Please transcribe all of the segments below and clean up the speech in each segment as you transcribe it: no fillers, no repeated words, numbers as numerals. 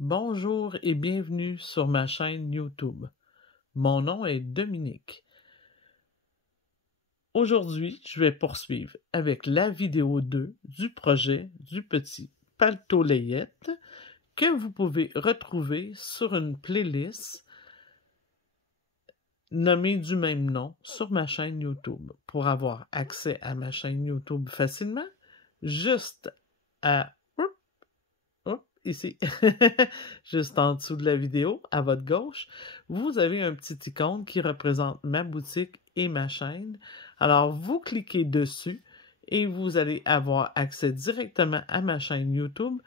Bonjour et bienvenue sur ma chaîne YouTube. Mon nom est Dominique. Aujourd'hui, je vais poursuivre avec la vidéo 2 du projet du petit paletot layette que vous pouvez retrouver sur une playlist nommée du même nom sur ma chaîne YouTube. Pour avoir accès à ma chaîne YouTube facilement, juste à ici, juste en dessous de la vidéo, à votre gauche, vous avez un petit icône qui représente ma boutique et ma chaîne. Alors, vous cliquez dessus et vous allez avoir accès directement à ma chaîne YouTube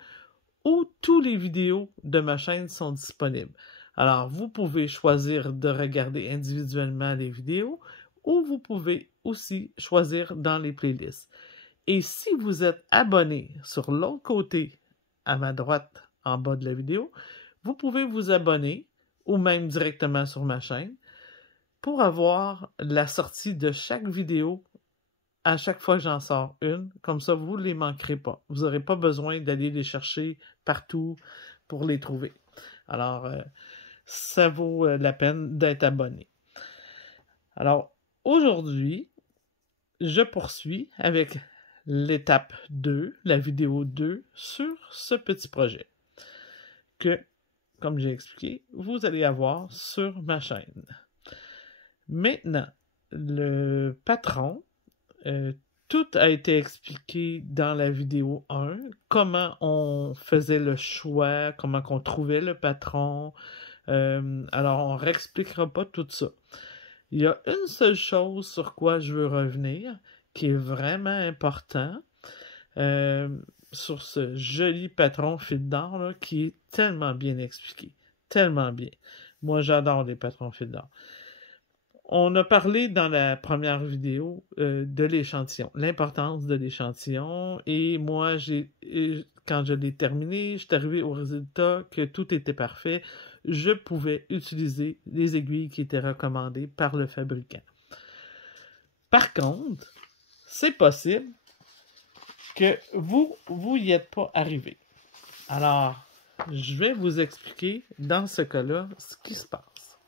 où tous les vidéos de ma chaîne sont disponibles. Alors, vous pouvez choisir de regarder individuellement les vidéos ou vous pouvez aussi choisir dans les playlists. Et si vous êtes abonné sur l'autre côté, à ma droite, en bas de la vidéo, vous pouvez vous abonner ou même directement sur ma chaîne pour avoir la sortie de chaque vidéo à chaque fois que j'en sors une. Comme ça, vous ne les manquerez pas. Vous n'aurez pas besoin d'aller les chercher partout pour les trouver. Alors, ça vaut la peine d'être abonné. Alors, aujourd'hui, je poursuis avec l'étape 2, la vidéo 2, sur ce petit projet que, comme j'ai expliqué, vous allez avoir sur ma chaîne. Maintenant, le patron, tout a été expliqué dans la vidéo 1, comment on faisait le choix, comment on trouvait le patron. Alors, on ne réexpliquera pas tout ça. Il y a une seule chose sur quoi je veux revenir, qui est vraiment important, sur ce joli patron fil d'or là, qui est tellement bien expliqué. Tellement bien. Moi, j'adore les patrons fil d'or. On a parlé dans la première vidéo de l'échantillon, l'importance de l'échantillon, et moi, quand je l'ai terminé, je suis arrivé au résultat que tout était parfait. Je pouvais utiliser les aiguilles qui étaient recommandées par le fabricant. Par contre, c'est possible que vous y êtes pas arrivé. Alors, je vais vous expliquer dans ce cas-là ce qui se passe.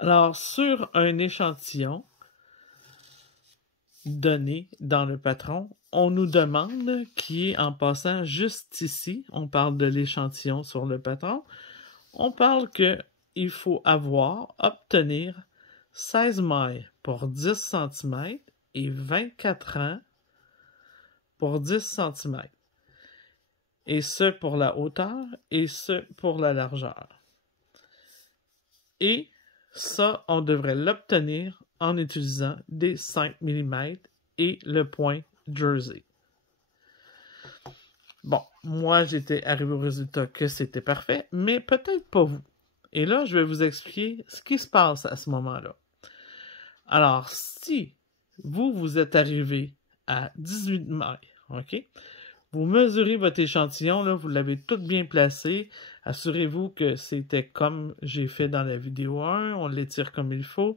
Alors, sur un échantillon donné dans le patron, on nous demande, qui est en passant juste ici, on parle de l'échantillon sur le patron, on parle qu'il faut obtenir 16 mailles pour 10 cm et 24 rangs pour 10 cm. Et ce pour la hauteur et ce pour la largeur. Et ça, on devrait l'obtenir en utilisant des 5 mm et le point Jersey. Bon, moi, j'étais arrivé au résultat que c'était parfait, mais peut-être pas vous. Et là, je vais vous expliquer ce qui se passe à ce moment-là. Alors, si vous êtes arrivé à 18 mailles, OK? Vous mesurez votre échantillon, là, vous l'avez tout bien placé. Assurez-vous que c'était comme j'ai fait dans la vidéo 1, on l'étire comme il faut.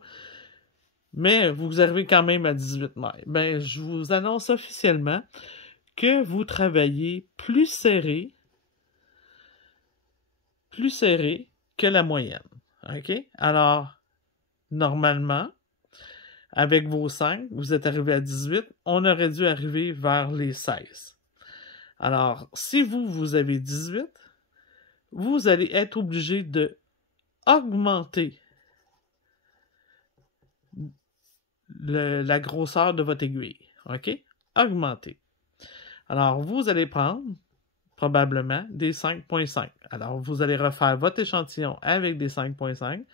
Mais vous arrivez quand même à 18 mailles. Ben, je vous annonce officiellement que vous travaillez plus serré que la moyenne. OK? Alors, normalement, avec vos 5, vous êtes arrivé à 18, on aurait dû arriver vers les 16. Alors, si vous avez 18, vous allez être obligé de augmenter la grosseur de votre aiguille. OK? Augmenter. Alors, vous allez prendre probablement des 5.5. Alors, vous allez refaire votre échantillon avec des 5.5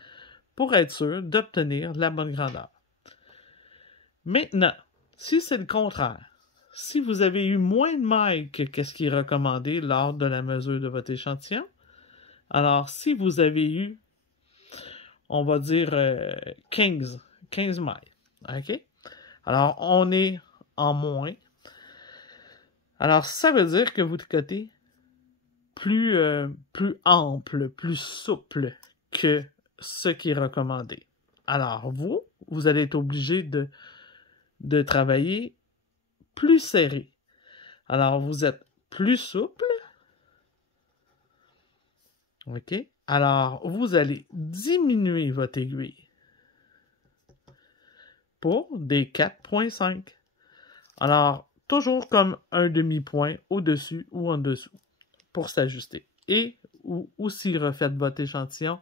pour être sûr d'obtenir la bonne grandeur. Maintenant, si c'est le contraire, si vous avez eu moins de mailles que ce qui est recommandé lors de la mesure de votre échantillon, alors si vous avez eu, on va dire 15 mailles, OK? Alors, on est en moins. Alors, ça veut dire que vous tricotez plus ample, plus souple que ce qui est recommandé. Alors, vous allez être obligé de travailler plus serré. Alors, vous êtes plus souple OK? Alors, vous allez diminuer votre aiguille pour des 4,5. Alors, toujours comme un demi-point au-dessus ou en dessous pour s'ajuster. Et aussi refaites votre échantillon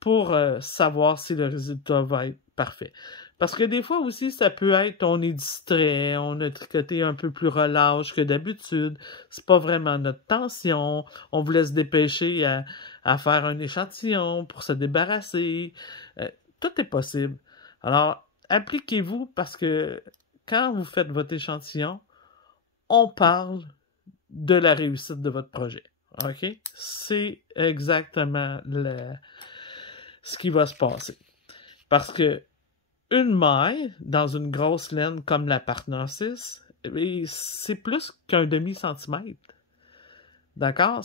pour savoir si le résultat va être parfait. Parce que des fois aussi, ça peut être, on est distrait, on a tricoté un peu plus relâche que d'habitude, c'est pas vraiment notre tension, on vous laisse dépêcher à faire un échantillon pour se débarrasser. Tout est possible. Alors, appliquez-vous parce que quand vous faites votre échantillon, on parle de la réussite de votre projet. OK? C'est exactement ce qui va se passer. Parce que une maille dans une grosse laine comme la Partner 6, c'est plus qu'un demi-centimètre. D'accord?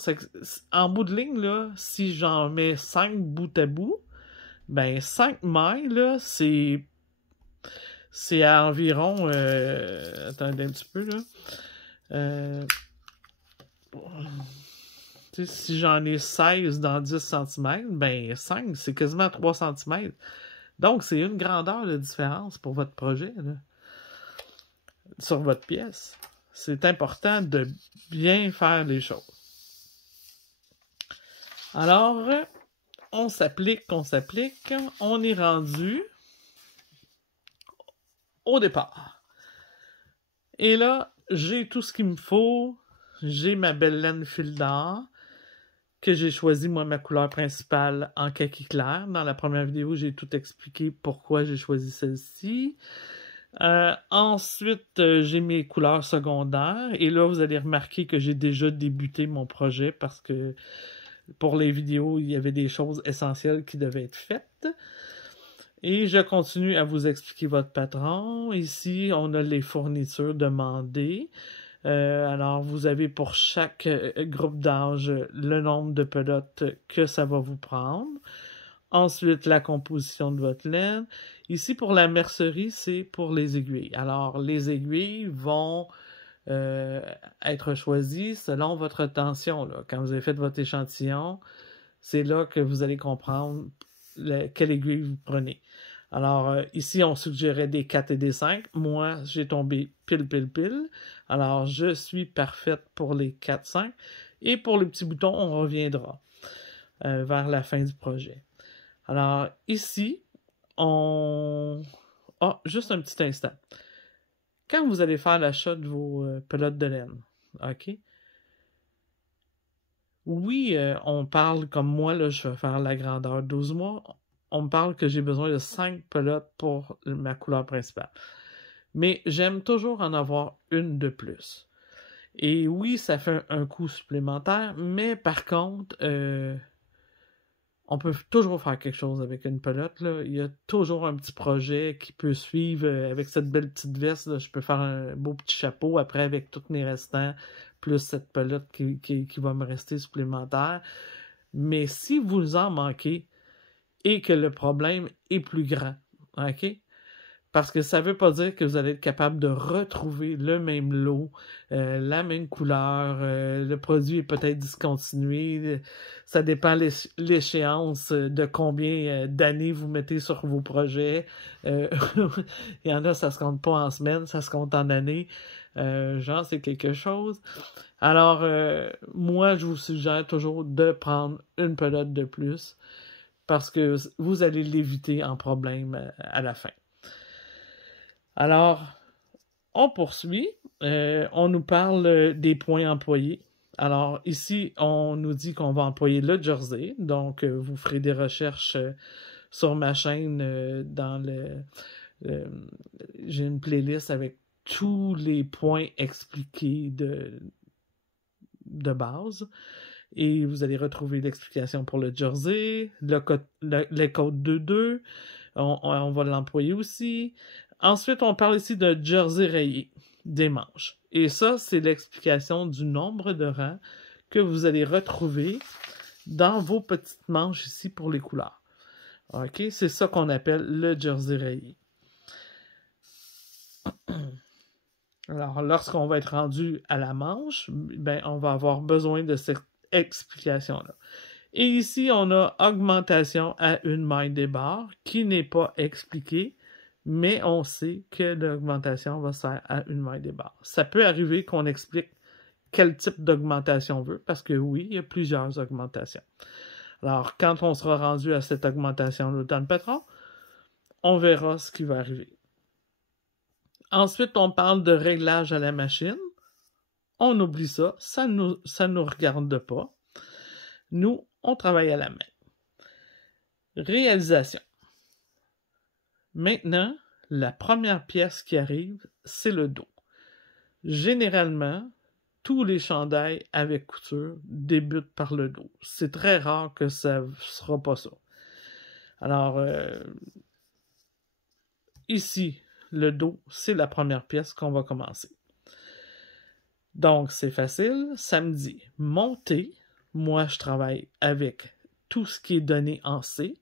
En bout de ligne, là, si j'en mets 5 bout à bout, ben 5 mailles, là, c'est à environ... attendez un petit peu, là. Si j'en ai 16 dans 10 cm, ben 5, c'est quasiment 3 cm. Donc, c'est une grandeur de différence pour votre projet, là, sur votre pièce. C'est important de bien faire les choses. Alors, on s'applique, on est rendu au départ. Et là, j'ai tout ce qu'il me faut. J'ai ma belle laine fil d'or que j'ai choisi, moi, ma couleur principale en kaki clair. Dans la première vidéo, j'ai tout expliqué pourquoi j'ai choisi celle-ci. Ensuite, j'ai mes couleurs secondaires. Et là, vous allez remarquer que j'ai déjà débuté mon projet parce que pour les vidéos, il y avait des choses essentielles qui devaient être faites. Et je continue à vous expliquer votre patron. Ici, on a les fournitures demandées. Alors, vous avez pour chaque groupe d'âge le nombre de pelotes que ça va vous prendre. Ensuite, la composition de votre laine. Ici, pour la mercerie, c'est pour les aiguilles. Alors, les aiguilles vont être choisies selon votre tension. Là. Quand vous avez fait votre échantillon, c'est là que vous allez comprendre quelle aiguille vous prenez. Alors, ici, on suggérait des 4 et des 5. Moi, j'ai tombé pile. Alors, je suis parfaite pour les 4-5. Et pour les petits boutons, on reviendra vers la fin du projet. Alors, ici, juste un petit instant. Quand vous allez faire l'achat de vos pelotes de laine, OK? Oui, on parle comme moi, là, je vais faire la grandeur 12 mois. On me parle que j'ai besoin de 5 pelotes pour ma couleur principale. Mais j'aime toujours en avoir une de plus. Et oui, ça fait un coût supplémentaire, mais par contre, on peut toujours faire quelque chose avec une pelote. Là. Il y a toujours un petit projet qui peut suivre avec cette belle petite veste. Là. Je peux faire un beau petit chapeau après avec tous mes restants, plus cette pelote qui va me rester supplémentaire. Mais si vous en manquez, et que le problème est plus grand. OK? Parce que ça ne veut pas dire que vous allez être capable de retrouver le même lot, la même couleur, le produit est peut-être discontinué, ça dépend l'échéance de combien d'années vous mettez sur vos projets. Il y en a, ça se compte pas en semaines, ça se compte en années. Genre, c'est quelque chose. Alors, moi, je vous suggère toujours de prendre une pelote de plus parce que vous allez l'éviter en problème à la fin. Alors, on poursuit. On nous parle des points employés. Alors, ici, on nous dit qu'on va employer le jersey. Donc, vous ferez des recherches sur ma chaîne j'ai une playlist avec tous les points expliqués de base. Et vous allez retrouver l'explication pour le jersey, les codes 2.2, on va l'employer aussi. Ensuite, on parle ici de jersey rayé, des manches. Et ça, c'est l'explication du nombre de rangs que vous allez retrouver dans vos petites manches ici pour les couleurs. OK? C'est ça qu'on appelle le jersey rayé. Alors, lorsqu'on va être rendu à la manche, ben, on va avoir besoin de cette explication-là. Et ici, on a augmentation à une maille des barres qui n'est pas expliquée, mais on sait que l'augmentation va se faire à une maille des barres. Ça peut arriver qu'on explique quel type d'augmentation on veut, parce que oui, il y a plusieurs augmentations. Alors, quand on sera rendu à cette augmentation-là dans le patron, on verra ce qui va arriver. Ensuite, on parle de réglage à la machine. On oublie ça, ça nous regarde pas. Nous, on travaille à la main. Réalisation. Maintenant, la première pièce qui arrive, c'est le dos. Généralement, tous les chandails avec couture débutent par le dos. C'est très rare que ça ne sera pas ça. Alors, ici, le dos, c'est la première pièce qu'on va commencer. Donc, c'est facile. Samedi, monter. Moi, je travaille avec tout ce qui est donné en C.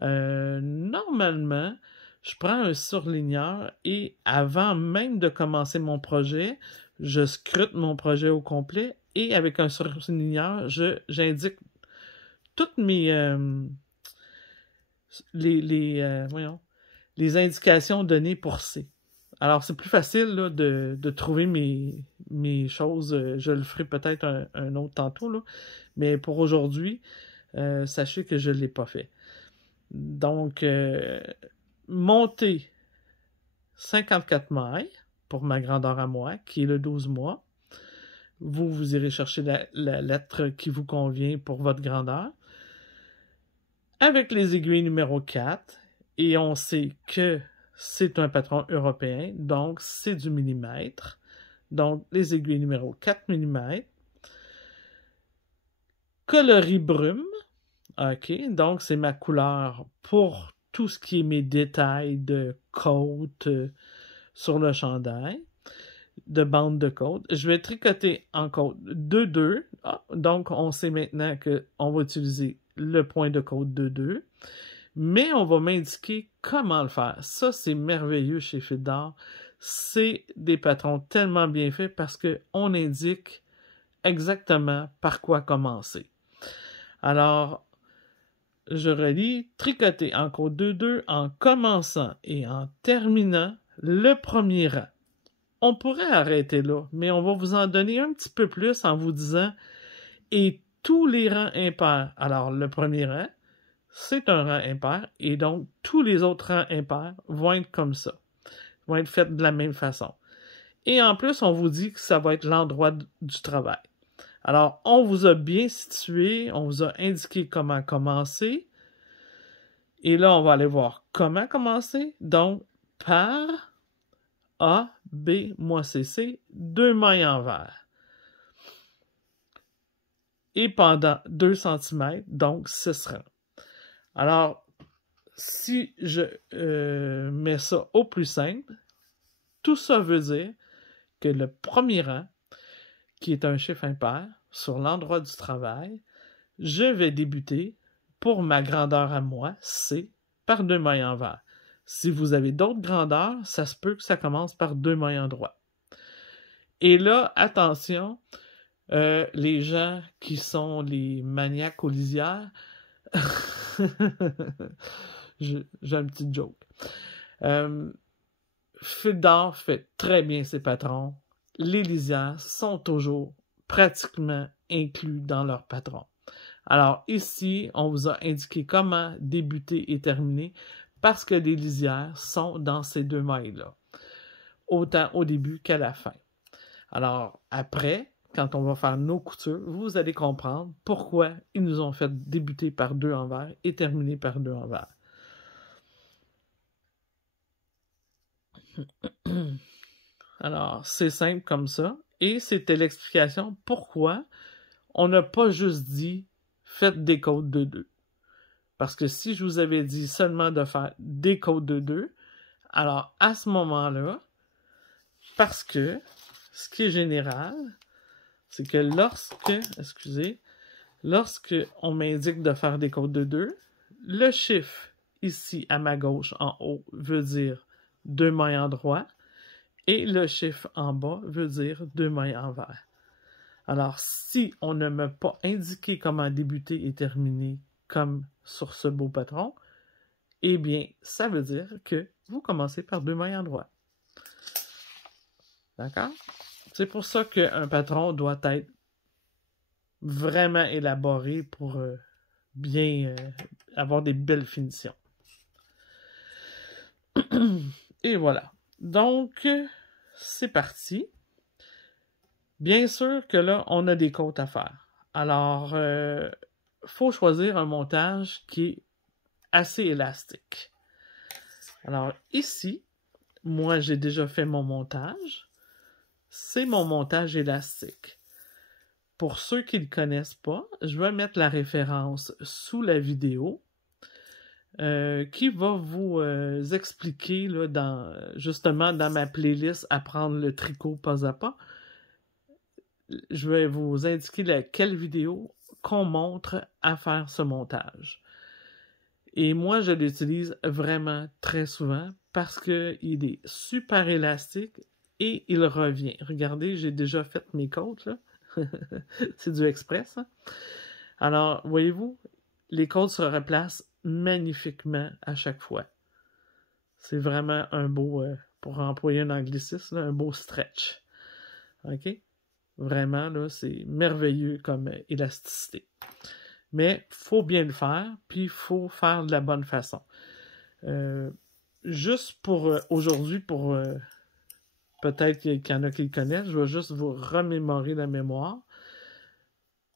Normalement, je prends un surligneur et avant même de commencer mon projet, je scrute mon projet au complet et avec un surligneur, j'indique toutes mes les indications données pour C. Alors, c'est plus facile là, de trouver mes choses. Je le ferai peut-être un autre tantôt, là. Mais pour aujourd'hui, sachez que je ne l'ai pas fait. Donc, monter 54 mailles pour ma grandeur à moi, qui est le 12 mois. Vous irez chercher la lettre qui vous convient pour votre grandeur. Avec les aiguilles numéro 4, et on sait que c'est un patron européen, donc c'est du millimètre. Donc, les aiguilles numéro 4 mm. Coloris brume. OK, donc c'est ma couleur pour tout ce qui est mes détails de côte sur le chandail, de bande de côte. Je vais tricoter en côte 2-2. Donc, on sait maintenant qu'on va utiliser le point de côte 2-2. Mais on va m'indiquer comment le faire. Ça, c'est merveilleux chez Fil d'Art. C'est des patrons tellement bien faits parce qu'on indique exactement par quoi commencer. Alors, je relis tricoter en côte 2-2 en commençant et en terminant le premier rang. On pourrait arrêter là, mais on va vous en donner un petit peu plus en vous disant et tous les rangs impairs. Alors, le premier rang, c'est un rang impair, et donc tous les autres rangs impairs vont être comme ça, vont être faits de la même façon. Et en plus, on vous dit que ça va être l'endroit du travail. Alors, on vous a bien situé, on vous a indiqué comment commencer, et là, on va aller voir comment commencer. Donc, par A, B, moi c'est C, 2 mailles envers. Et pendant 2 cm, donc 6 rangs. Alors, si je mets ça au plus simple, tout ça veut dire que le premier rang, qui est un chiffre impair, sur l'endroit du travail, je vais débuter pour ma grandeur à moi, C, par 2 mailles envers. Si vous avez d'autres grandeurs, ça se peut que ça commence par 2 mailles endroits. Et là, attention, les gens qui sont les maniaques aux lisières, j'ai un petit joke. Fil d'Art fait très bien ses patrons. Les lisières sont toujours pratiquement inclus dans leurs patrons. Alors ici, on vous a indiqué comment débuter et terminer parce que les lisières sont dans ces 2 mailles-là, autant au début qu'à la fin. Alors après, quand on va faire nos coutures, vous allez comprendre pourquoi ils nous ont fait débuter par 2 envers et terminer par 2 envers. Alors, c'est simple comme ça. Et c'était l'explication pourquoi on n'a pas juste dit faites des côtes de 2. Parce que si je vous avais dit seulement de faire des côtes de 2, alors à ce moment-là, parce que ce qui est général, c'est que lorsque on m'indique de faire des côtes de 2, le chiffre ici à ma gauche en haut veut dire 2 mailles endroits et le chiffre en bas veut dire 2 mailles envers. Alors, si on ne m'a pas indiqué comment débuter et terminer comme sur ce beau patron, eh bien, ça veut dire que vous commencez par 2 mailles en droit. D'accord? C'est pour ça qu'un patron doit être vraiment élaboré pour bien avoir des belles finitions. Et voilà. Donc, c'est parti. Bien sûr que là, on a des côtes à faire. Alors, faut choisir un montage qui est assez élastique. Alors, ici, moi, j'ai déjà fait mon montage. C'est mon montage élastique. Pour ceux qui ne le connaissent pas, je vais mettre la référence sous la vidéo qui va vous expliquer là, justement dans ma playlist Apprendre le tricot pas à pas. Je vais vous indiquer laquelle vidéo qu'on montre à faire ce montage. Et moi, je l'utilise vraiment très souvent parce qu'il est super élastique et il revient. Regardez, j'ai déjà fait mes côtes, là. C'est du express, hein? Alors, voyez-vous, les côtes se replacent magnifiquement à chaque fois. C'est vraiment un beau, pour employer un anglicisme, un beau stretch. OK? Vraiment, là, c'est merveilleux comme élasticité. Mais il faut bien le faire, puis il faut faire de la bonne façon. Juste pour aujourd'hui, pour peut-être qu'il y en a qui le connaissent, je vais juste vous remémorer la mémoire.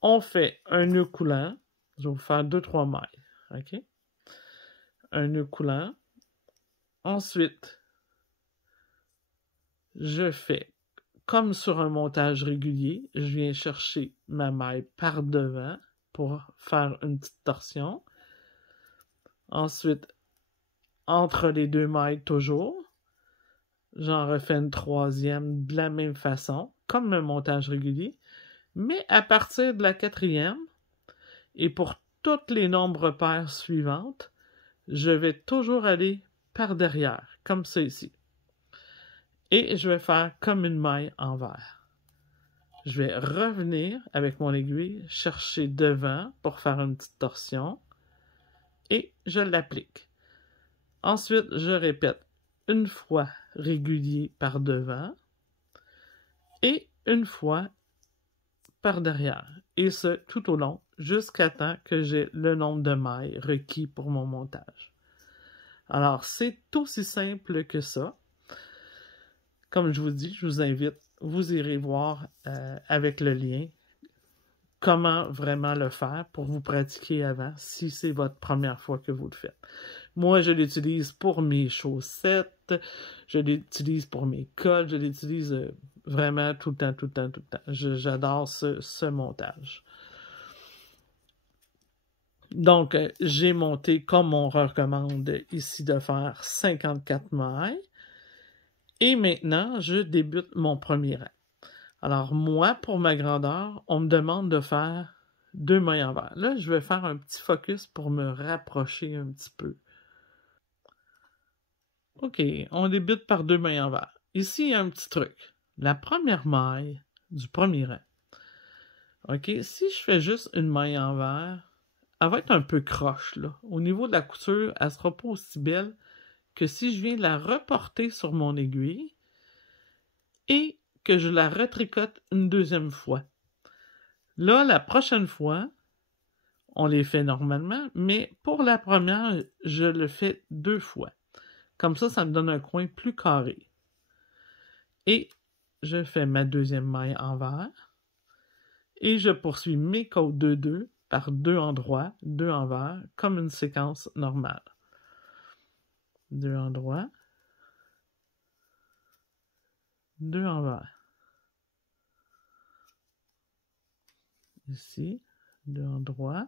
On fait un nœud coulant. Je vais vous faire 2-3 mailles. OK? Un nœud coulant. Ensuite, je fais comme sur un montage régulier. Je viens chercher ma maille par devant pour faire une petite torsion. Ensuite, entre les 2 mailles toujours, j'en refais une 3e de la même façon, comme un montage régulier. Mais à partir de la 4e, et pour toutes les nombres paires suivantes, je vais toujours aller par derrière, comme ça ici. Et je vais faire comme une maille envers. Je vais revenir avec mon aiguille, chercher devant pour faire une petite torsion, et je l'applique. Ensuite, je répète une fois régulier par devant, et une fois par derrière. Et ce, tout au long, jusqu'à temps que j'ai le nombre de mailles requis pour mon montage. Alors, c'est aussi simple que ça. Comme je vous dis, je vous invite, vous irez voir avec le lien comment vraiment le faire pour vous pratiquer avant, si c'est votre première fois que vous le faites. Moi, je l'utilise pour mes chaussettes, je l'utilise pour mes cols, je l'utilise vraiment tout le temps, tout le temps, tout le temps. J'adore ce montage. Donc, j'ai monté, comme on recommande ici, de faire 54 mailles. Et maintenant, je débute mon premier rang. Alors, moi, pour ma grandeur, on me demande de faire 2 mailles envers. Là, je vais faire un petit focus pour me rapprocher un petit peu. OK, on débute par 2 mailles envers. Ici, il y a un petit truc. La première maille du premier rang. OK, si je fais juste une maille envers, elle va être un peu croche, là. Au niveau de la couture, elle sera pas aussi belle que si je viens la reporter sur mon aiguille et que je la retricote une 2e fois. Là, la prochaine fois, on les fait normalement, mais pour la première, je le fais 2 fois. Comme ça me donne un coin plus carré. Et je fais ma 2e maille envers. Et je poursuis mes côtes 2-2 par 2 en droit, 2 envers, comme une séquence normale. 2 en droit, 2 envers. Ici, 2 en droit,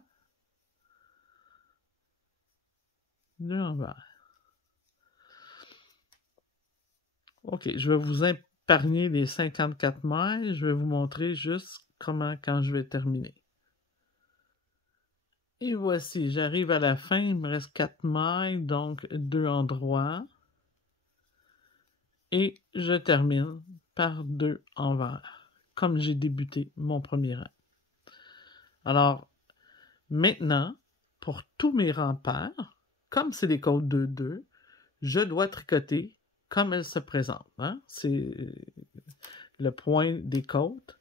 2 envers. OK, je vais vous épargner les 54 mailles. Je vais vous montrer juste comment quand je vais terminer. Et voici, j'arrive à la fin. Il me reste 4 mailles, donc 2 en droit. Et je termine par 2 envers. comme j'ai débuté mon premier rang. Alors, maintenant, pour tous mes rangs pairs, comme c'est des côtes 2-2, je dois tricoter comme elles se présentent. Hein? C'est le point des côtes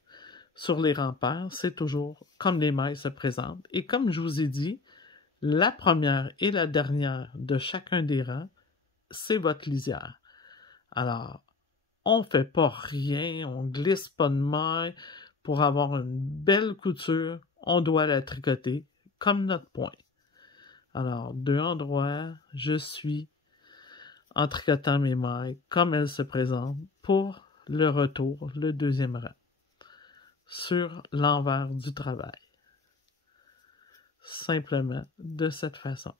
sur les rangs pairs, c'est toujours comme les mailles se présentent. Et comme je vous ai dit, la première et la dernière de chacun des rangs, c'est votre lisière. Alors, on ne fait pas rien, on ne glisse pas de maille. Pour avoir une belle couture, on doit la tricoter comme notre point. Alors, 2 endroits, je suis en tricotant mes mailles comme elles se présentent pour le retour, le deuxième rang, sur l'envers du travail. Simplement de cette façon.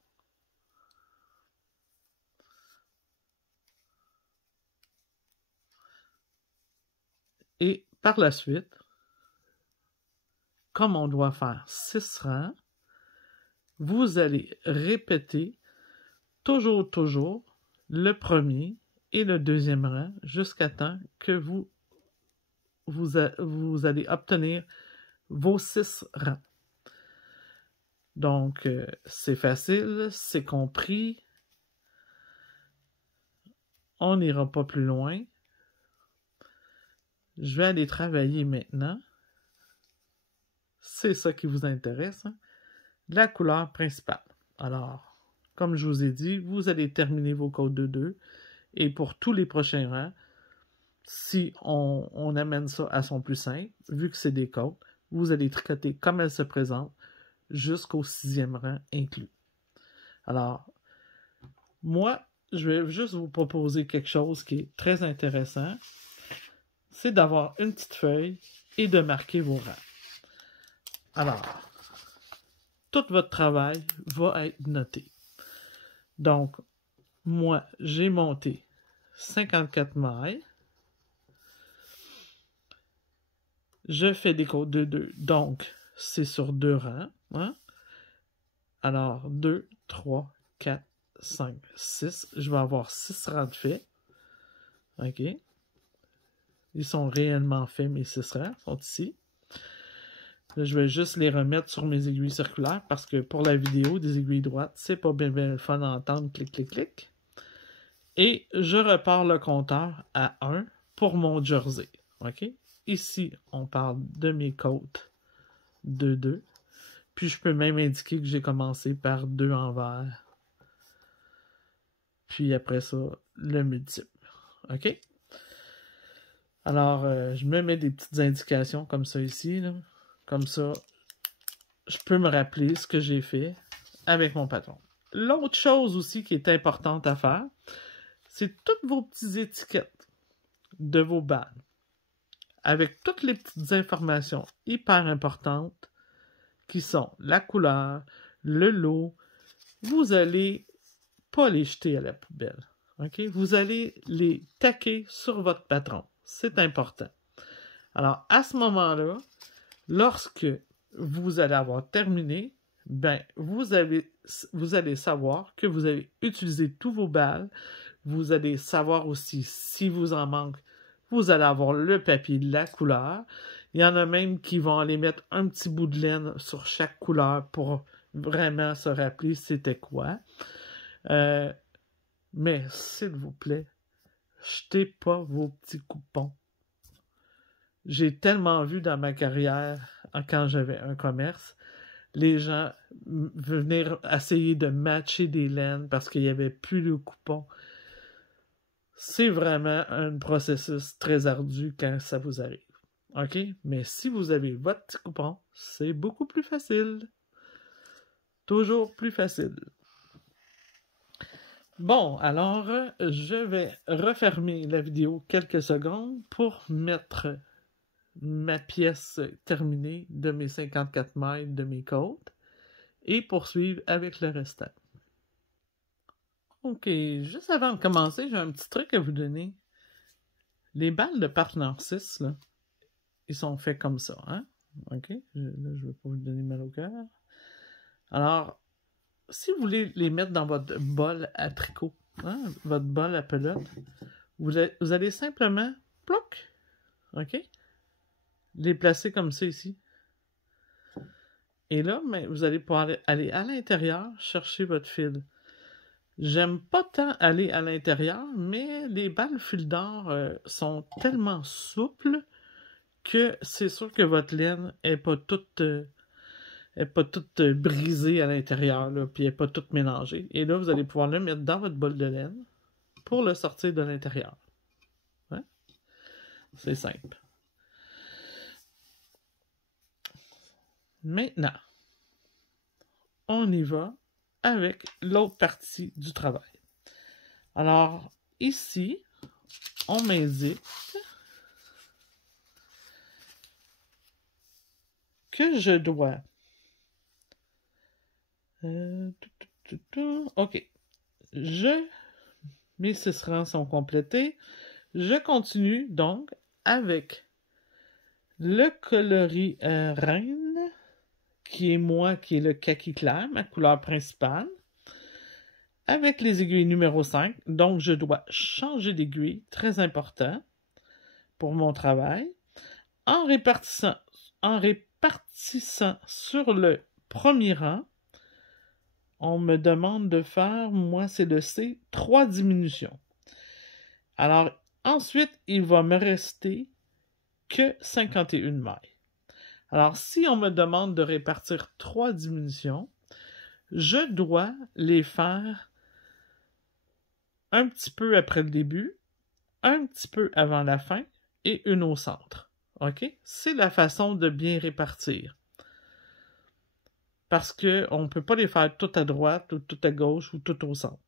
Et par la suite, comme on doit faire 6 rangs, vous allez répéter toujours le premier et le deuxième rang jusqu'à temps que vous allez obtenir vos 6 rangs. Donc, c'est facile, c'est compris. On n'ira pas plus loin. Je vais aller travailler maintenant. C'est ça qui vous intéresse, hein? La couleur principale. Alors, comme je vous ai dit, vous allez terminer vos côtes de 2. Et pour tous les prochains rangs, si on amène ça à son plus simple, vu que c'est des côtes, vous allez tricoter comme elles se présentent jusqu'au 6e rang inclus. Alors, moi, je vais juste vous proposer quelque chose qui est très intéressant. C'est d'avoir une petite feuille et de marquer vos rangs. Alors, tout votre travail va être noté. Donc, moi, j'ai monté 54 mailles. Je fais des côtes de 2, donc c'est sur 2 rangs. Hein? Alors, 2, 3, 4, 5, 6. Je vais avoir 6 rangs de faits. OK? Ils sont réellement faits, mes 6 rangs sont ici. Là, je vais juste les remettre sur mes aiguilles circulaires parce que pour la vidéo, des aiguilles droites, c'est pas bien le fun d'entendre clic, clic, clic. Et je repars le compteur à 1 pour mon jersey. OK? Ici, on parle de mes côtes de 2. Puis je peux même indiquer que j'ai commencé par 2 envers. Puis après ça, le multiple. OK? Alors, je me mets des petites indications comme ça ici. Là. Comme ça, je peux me rappeler ce que j'ai fait avec mon patron. L'autre chose aussi qui est importante à faire, c'est toutes vos petites étiquettes de vos balles. Avec toutes les petites informations hyper importantes qui sont la couleur, le lot, vous allez pas les jeter à la poubelle. Okay? Vous allez les taquer sur votre patron. C'est important. Alors, à ce moment-là, lorsque vous allez avoir terminé, ben, vous allez savoir que vous avez utilisé tous vos balles. Vous allez savoir aussi si vous en manque. Vous allez avoir le papier de la couleur. Il y en a même qui vont aller mettre un petit bout de laine sur chaque couleur pour vraiment se rappeler c'était quoi. Mais, s'il vous plaît, jetez pas vos petits coupons. J'ai tellement vu dans ma carrière, quand j'avais un commerce, les gens venir essayer de matcher des laines parce qu'il n'y avait plus de coupons. C'est vraiment un processus très ardu quand ça vous arrive. OK? Mais si vous avez votre petit coupon, c'est beaucoup plus facile. Toujours plus facile. Bon, alors, je vais refermer la vidéo quelques secondes pour mettre ma pièce terminée de mes 54 mailles de mes côtes et poursuivre avec le restant. OK, juste avant de commencer, j'ai un petit truc à vous donner. Les balles de Partner 6, là, ils sont faits comme ça, hein? OK? Là, je ne vais pas vous donner mal au cœur. Alors, si vous voulez les mettre dans votre bol à tricot, hein, votre bol à pelote, vous allez simplement, ploc, OK? les placer comme ça ici. Et là, mais vous allez pouvoir aller à l'intérieur, chercher votre fil. J'aime pas tant aller à l'intérieur, mais les balles fil d'or sont tellement souples que c'est sûr que votre laine n'est pas toute, brisée à l'intérieur, puis elle n'est pas toute mélangée. Et là, vous allez pouvoir le mettre dans votre bol de laine pour le sortir de l'intérieur. Hein? C'est simple. Maintenant, on y va avec l'autre partie du travail. Alors, ici, on m'indique que je dois... OK. Mes 6 rangs sont complétés. Je continue donc avec le coloris reine, qui est le kaki clair, ma couleur principale, avec les aiguilles numéro 5. Donc, je dois changer d'aiguille, très important pour mon travail, en répartissant sur le premier rang. On me demande de faire, moi c'est le C, 3 diminutions. Alors, ensuite, il va me rester que 51 mailles. Alors, si on me demande de répartir 3 diminutions, je dois les faire un petit peu après le début, un petit peu avant la fin et une au centre. OK? C'est la façon de bien répartir. Parce qu'on ne peut pas les faire tout à droite ou tout à gauche ou tout au centre.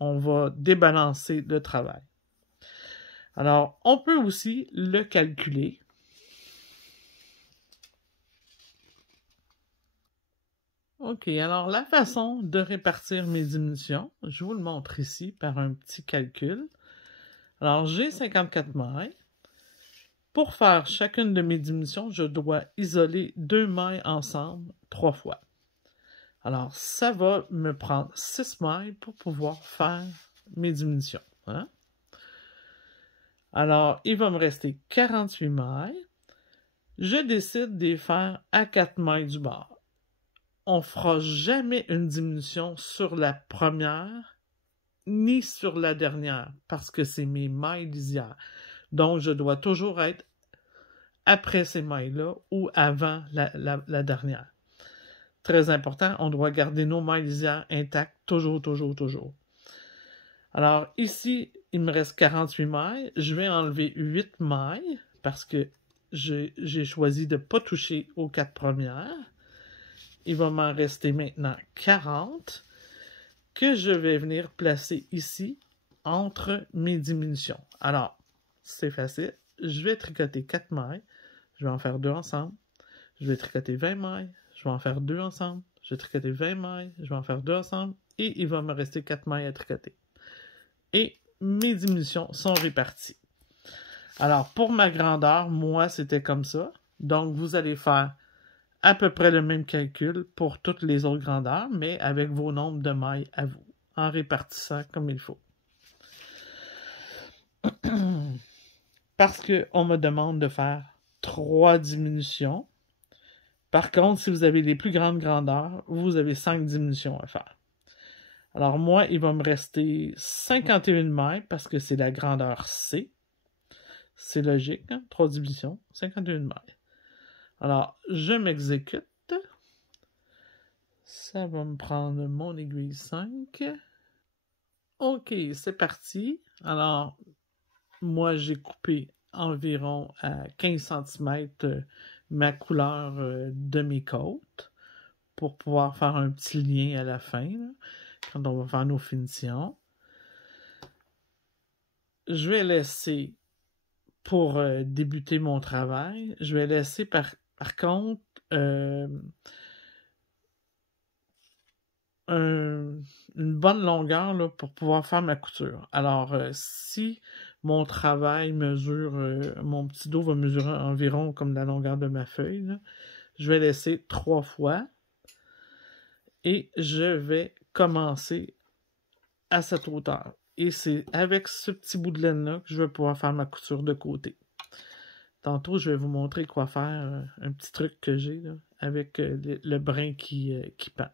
On va débalancer le travail. Alors, on peut aussi le calculer. OK, alors la façon de répartir mes diminutions, je vous le montre ici par un petit calcul. Alors, j'ai 54 mailles. Pour faire chacune de mes diminutions, je dois isoler 2 mailles ensemble 3 fois. Alors, ça va me prendre 6 mailles pour pouvoir faire mes diminutions. Hein? Alors, il va me rester 48 mailles. Je décide de les faire à 4 mailles du bord. On ne fera jamais une diminution sur la première ni sur la dernière parce que c'est mes mailles lisières. Donc, je dois toujours être après ces mailles-là ou avant la dernière. Très important, on doit garder nos mailles lisières intactes toujours, toujours, toujours. Alors, ici, il me reste 48 mailles. Je vais enlever 8 mailles parce que j'ai choisi de ne pas toucher aux 4 premières. Il va m'en rester maintenant 40 que je vais venir placer ici entre mes diminutions. Alors, c'est facile. Je vais tricoter 4 mailles. Je vais en faire 2 ensemble. Je vais tricoter 20 mailles. Je vais en faire 2 ensemble. Je vais tricoter 20 mailles. Je vais en faire 2 ensemble. Et il va me rester 4 mailles à tricoter. Et mes diminutions sont réparties. Alors, pour ma grandeur, moi, c'était comme ça. Donc, vous allez faire à peu près le même calcul pour toutes les autres grandeurs, mais avec vos nombres de mailles à vous, en répartissant comme il faut. Parce qu'on me demande de faire 3 diminutions. Par contre, si vous avez les plus grandes grandeurs, vous avez 5 diminutions à faire. Alors moi, il va me rester 51 mailles parce que c'est la grandeur C. C'est logique, hein? 3 diminutions, 51 mailles. Alors, je m'exécute. Ça va me prendre mon aiguille 5. OK, c'est parti. Alors, moi, j'ai coupé environ à 15 cm ma couleur de mes côtes pour pouvoir faire un petit lien à la fin, là, quand on va faire nos finitions. Je vais laisser, pour débuter mon travail, je vais laisser par contre une bonne longueur là, pour pouvoir faire ma couture. Alors, si mon travail mesure, mon petit dos va mesurer environ comme la longueur de ma feuille, là, je vais laisser 3 fois et je vais commencer à cette hauteur. Et c'est avec ce petit bout de laine-là que je vais pouvoir faire ma couture de côté. Tantôt, je vais vous montrer quoi faire, un petit truc que j'ai là, avec le brin qui pend.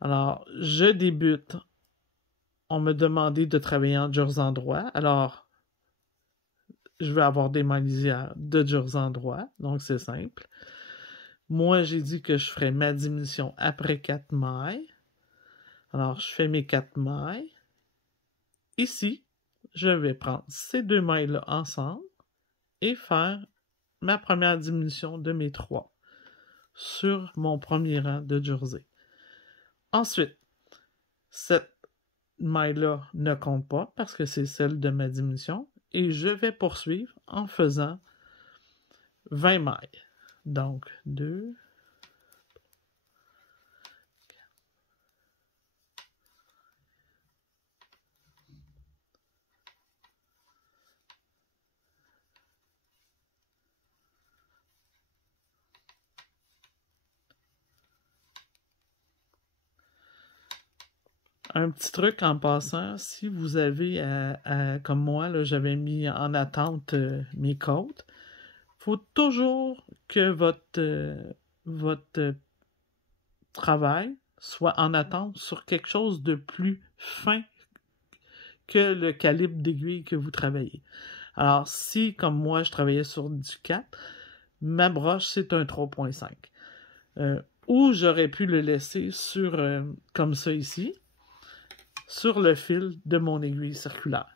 Alors, je débute. On m'a demandé de travailler en jurs endroit. Alors, je vais avoir des mailles lisières de jurs endroit. Donc, c'est simple. Moi, j'ai dit que je ferais ma diminution après 4 mailles. Alors, je fais mes 4 mailles. Ici, je vais prendre ces 2 mailles-là ensemble et faire ma première diminution de mes 3 sur mon premier rang de jersey. Ensuite, cette maille-là ne compte pas parce que c'est celle de ma diminution et je vais poursuivre en faisant 20 mailles. Donc, 2, un petit truc en passant, si vous avez, comme moi, là, j'avais mis en attente mes côtes, il faut toujours que votre travail soit en attente sur quelque chose de plus fin que le calibre d'aiguille que vous travaillez. Alors, si, comme moi, je travaillais sur du 4, ma broche, c'est un 3.5. Ou j'aurais pu le laisser sur, comme ça ici, sur le fil de mon aiguille circulaire.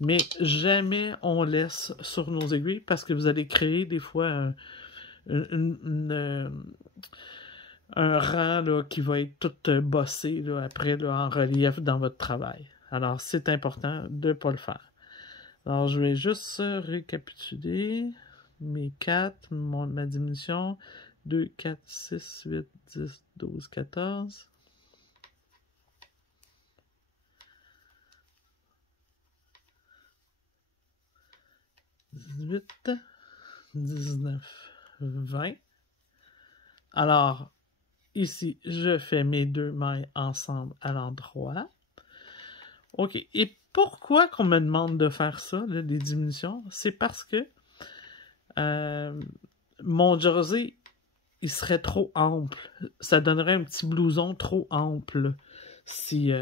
Mais jamais on laisse sur nos aiguilles parce que vous allez créer des fois un rang là, qui va être tout bossé là, après là, en relief dans votre travail. Alors, c'est important de ne pas le faire. Alors, je vais juste récapituler mes 4, ma diminution. 2, 4, 6, 8, 10, 12, 14. 18, 19, 20. Alors, ici, je fais mes 2 mailles ensemble à l'endroit. OK. Et pourquoi qu'on me demande de faire ça, là, les diminutions? C'est parce que mon jersey, il serait trop ample. Ça donnerait un petit blouson trop ample si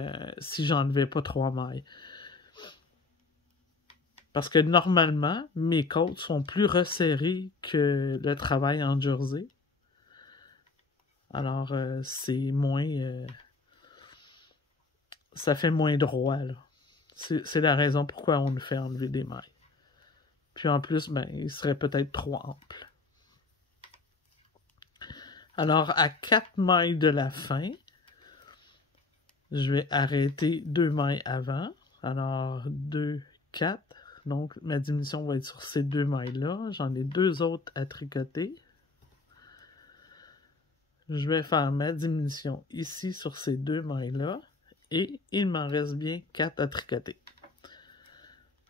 j'enlevais pas 3 mailles. Parce que normalement, mes côtes sont plus resserrées que le travail en jersey. Alors, c'est moins... ça fait moins droit, là. C'est la raison pourquoi on nous fait enlever des mailles. Puis en plus, ben, il serait peut-être trop ample. Alors, à 4 mailles de la fin, je vais arrêter 2 mailles avant. Alors, 2, 4. Donc, ma diminution va être sur ces 2 mailles-là. J'en ai 2 autres à tricoter. Je vais faire ma diminution ici sur ces 2 mailles-là. Et il m'en reste bien 4 à tricoter.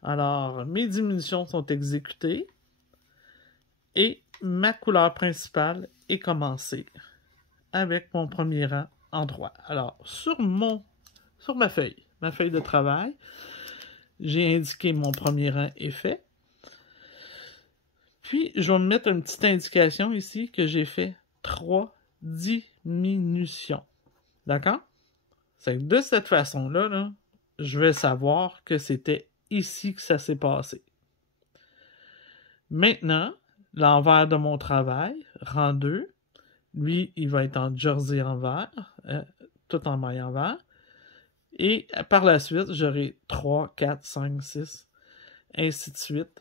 Alors, mes diminutions sont exécutées. Et ma couleur principale est commencée avec mon premier rang en droit. Alors, sur ma feuille de travail, j'ai indiqué mon premier rang est fait. Puis, je vais me mettre une petite indication ici que j'ai fait 3 diminutions. D'accord? C'est que de cette façon-là, là, je vais savoir que c'était ici que ça s'est passé. Maintenant, l'envers de mon travail, rang 2, lui, il va être en jersey envers, tout en maille envers. Et par la suite, j'aurai 3, 4, 5, 6, ainsi de suite,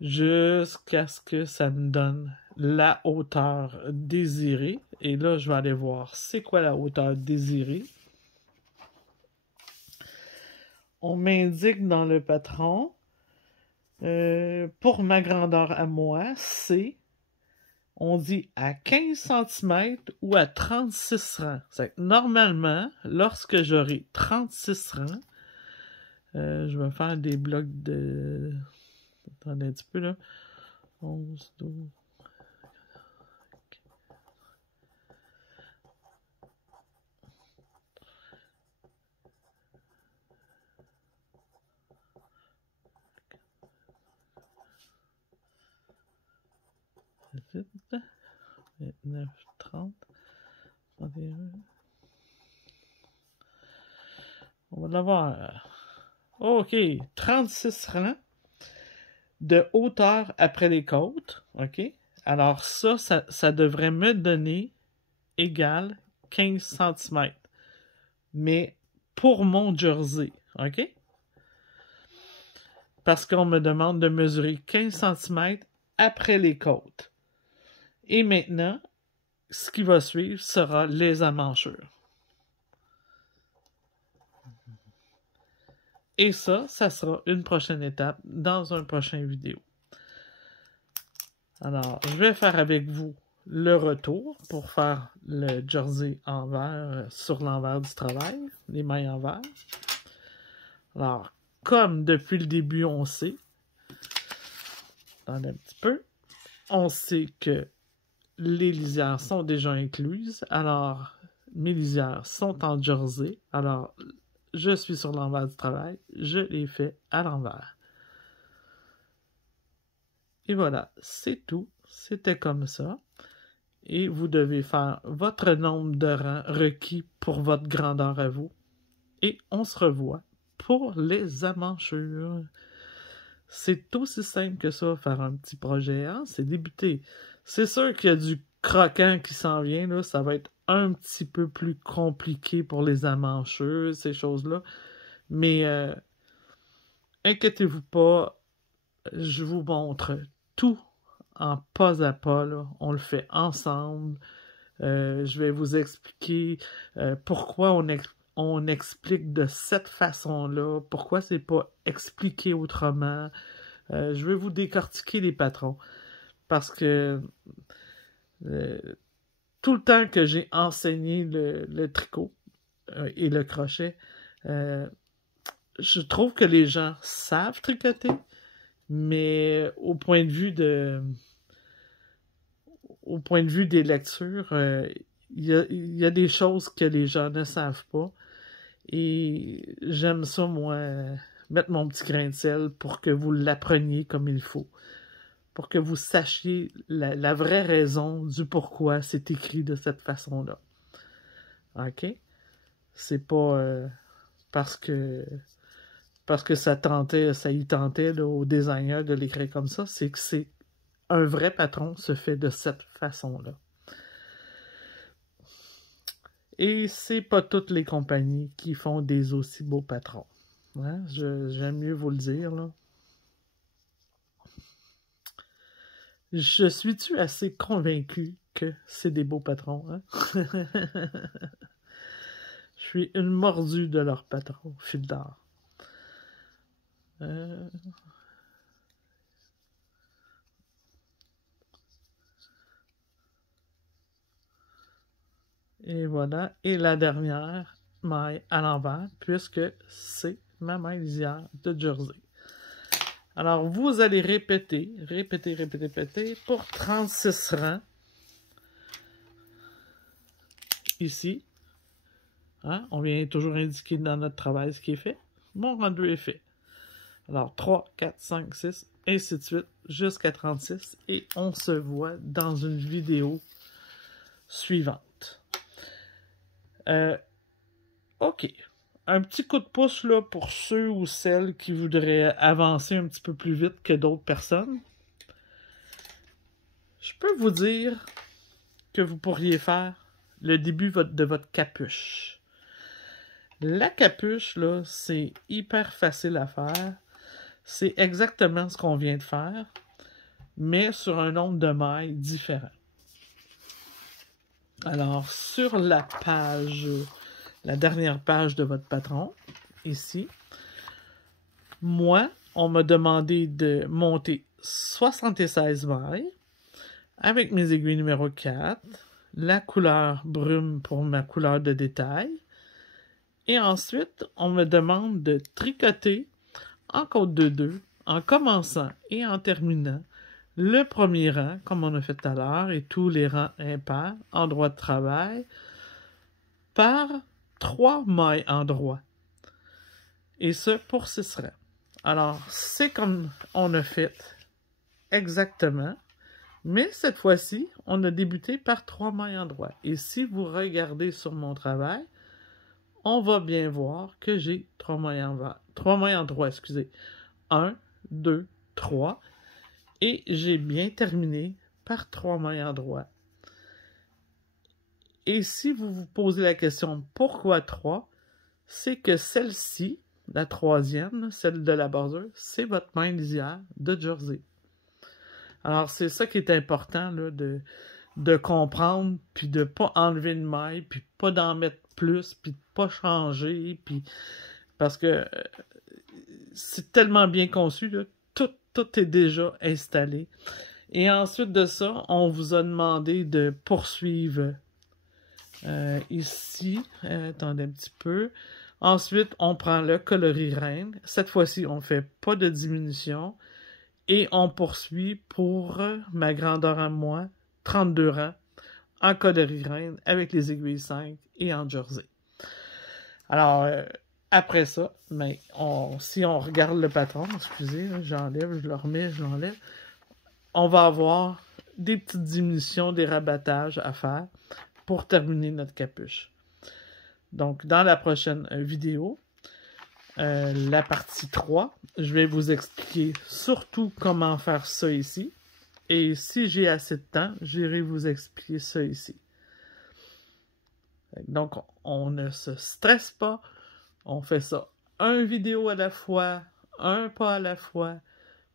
jusqu'à ce que ça me donne la hauteur désirée. Et là, je vais aller voir c'est quoi la hauteur désirée. On m'indique dans le patron, pour ma grandeur à moi, c'est, on dit à 15 cm ou à 36 rangs. Normalement, lorsque j'aurai 36 rangs, je vais faire des blocs de... Attendez un petit peu là. 11, 12... 29, 30, 31. On va l'avoir. OK, 36 rangs de hauteur après les côtes. OK? Alors ça devrait me donner égal 15 cm. Mais pour mon jersey. OK? Parce qu'on me demande de mesurer 15 cm après les côtes. Et maintenant, ce qui va suivre sera les emmanchures. Et ça sera une prochaine étape dans un prochain vidéo. Alors, je vais faire avec vous le retour pour faire le jersey envers sur l'envers du travail, les mailles envers. Alors, comme depuis le début, on sait, attendez un petit peu, on sait que les lisières sont déjà incluses. Alors, mes lisières sont en jersey. Alors, je suis sur l'envers du travail. Je les fais à l'envers. Et voilà, c'est tout. C'était comme ça. Et vous devez faire votre nombre de rangs requis pour votre grandeur à vous. Et on se revoit pour les emmanchures. C'est aussi simple que ça, faire un petit projet. Hein? C'est débuter. C'est sûr qu'il y a du croquant qui s'en vient. Là. Ça va être un petit peu plus compliqué pour les emmanchures, ces choses-là. Mais inquiétez-vous pas, je vous montre tout en pas à pas. Là. On le fait ensemble. Je vais vous expliquer pourquoi on explique de cette façon-là, pourquoi c'est pas expliqué autrement. Je vais vous décortiquer les patrons. Parce que tout le temps que j'ai enseigné le tricot et le crochet, je trouve que les gens savent tricoter, mais au point de vue des lectures, il y a des choses que les gens ne savent pas. Et j'aime ça, moi, mettre mon petit grain de sel pour que vous l'appreniez comme il faut. Pour que vous sachiez la vraie raison du pourquoi c'est écrit de cette façon-là. OK? C'est pas parce que ça y tentait là, au designer de l'écrire comme ça, c'est que c'est un vrai patron se fait de cette façon-là. Et c'est pas toutes les compagnies qui font des aussi beaux patrons. Hein? J'aime mieux vous le dire, là. Je suis-tu assez convaincu que c'est des beaux patrons, hein? Je suis une mordue de leur patron, fil d'or. Et voilà. Et la dernière maille à l'envers, puisque c'est ma maille lisière de jersey. Alors, vous allez répéter pour 36 rangs. Ici. Hein? On vient toujours indiquer dans notre travail ce qui est fait. Mon rendu est fait. Alors, 3, 4, 5, 6, ainsi de suite, jusqu'à 36. Et on se voit dans une vidéo suivante. OK. Un petit coup de pouce là, pour ceux ou celles qui voudraient avancer un petit peu plus vite que d'autres personnes. Je peux vous dire que vous pourriez faire le début de votre capuche. La capuche, là, c'est hyper facile à faire. C'est exactement ce qu'on vient de faire, mais sur un nombre de mailles différent. Alors, sur la dernière page de votre patron, ici, moi, on m'a demandé de monter 76 mailles avec mes aiguilles numéro 4, la couleur brume pour ma couleur de détail, et ensuite, on me demande de tricoter en côte de 2, en commençant et en terminant le premier rang, comme on a fait tout à l'heure, et tous les rangs impairs, endroit de travail, par 3 mailles endroit. Et ce, pour 6 rangs. Alors, c'est comme on a fait exactement. Mais cette fois-ci, on a débuté par 3 mailles endroits. Et si vous regardez sur mon travail, on va bien voir que j'ai 3 mailles endroits, excusez. 1, 2, 3. Et j'ai bien terminé par 3 mailles endroits. Et si vous vous posez la question pourquoi 3, c'est que celle-ci, la troisième, celle de la bordure, c'est votre maille lisière de jersey. Alors, c'est ça qui est important là, de comprendre, puis de ne pas enlever une maille, puis pas d'en mettre plus, puis de pas changer, puis parce que c'est tellement bien conçu, là, tout est déjà installé. Et ensuite de ça, on vous a demandé de poursuivre ici. Attendez un petit peu. Ensuite, on prend le coloris reine. Cette fois-ci, on ne fait pas de diminution. Et on poursuit pour ma grandeur à moi, 32 rangs, en coloris reine, avec les aiguilles 5 et en jersey. Alors, après ça, mais si on regarde le patron, excusez, j'enlève, je le remets, je l'enlève, on va avoir des petites diminutions, des rabattages à faire pour terminer notre capuche. Donc, dans la prochaine vidéo, la partie 3, je vais vous expliquer surtout comment faire ça ici. Et si j'ai assez de temps, j'irai vous expliquer ça ici. Donc, on ne se stresse pas. On fait ça un vidéo à la fois, un pas à la fois.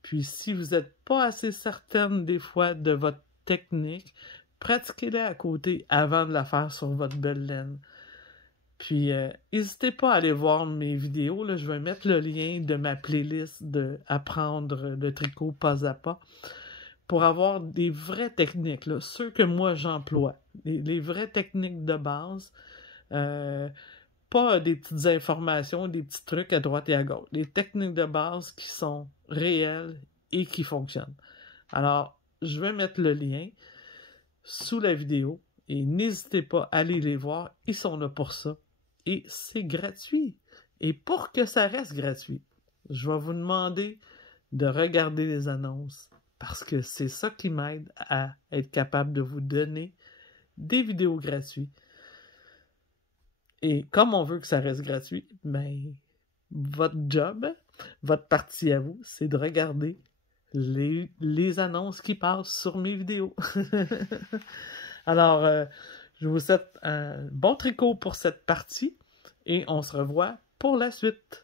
Puis, si vous n'êtes pas assez certaine des fois de votre technique, pratiquez-la à côté avant de la faire sur votre belle laine. Puis, n'hésitez pas à aller voir mes vidéos. Là, je vais mettre le lien de ma playlist de apprendre le tricot pas à pas pour avoir des vraies techniques, là, ceux que moi j'emploie. Les vraies techniques de base. Pas des petites informations, des petits trucs à droite et à gauche. Les techniques de base qui sont réelles et qui fonctionnent. Alors, je vais mettre le lien sous la vidéo et n'hésitez pas à aller les voir. Ils sont là pour ça. Et c'est gratuit. Et pour que ça reste gratuit, je vais vous demander de regarder les annonces parce que c'est ça qui m'aide à être capable de vous donner des vidéos gratuites. Et comme on veut que ça reste gratuit, ben, votre job, votre partie à vous, c'est de regarder les annonces qui passent sur mes vidéos. Alors, je vous souhaite un bon tricot pour cette partie et on se revoit pour la suite.